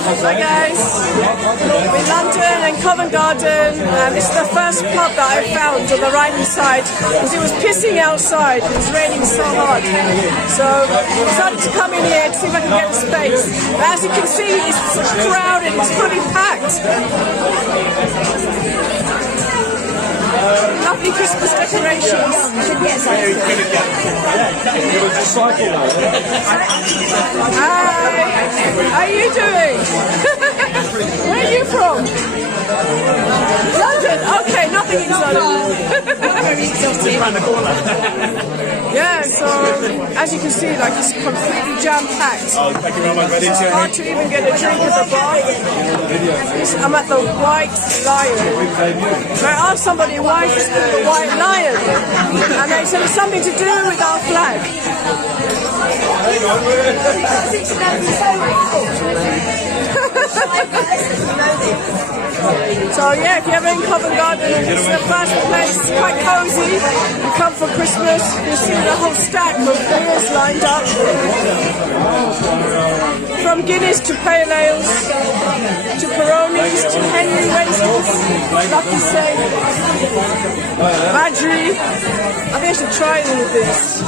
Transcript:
Hi guys, we're in London and Covent Garden, and this is the first pub that I found on the right hand side because it was pissing outside, it was raining so hard. So I decided to come in here to see if I can get a space. But as you can see, it's crowded, it's fully packed. Lovely Christmas decorations. Hi, how are you doing? Where are you from? London? Okay, nothing exotic. Yeah, so as you can see, like it's completely jam-packed. Oh, thank you very much. It's hard to even get a drink at the bar. I'm at the White Lion. So I asked somebody why it's called the White Lion, and they said it's something to do with our flag. So yeah, if you're ever in Covent Garden, it's the first place, it's quite cosy. You come for Christmas, you'll see the whole stack of beers lined up. From Guinness to Pale Ales, to Peronis, to Henry Wainscots, Lucky Saint, Badgery. I think I should try all of this.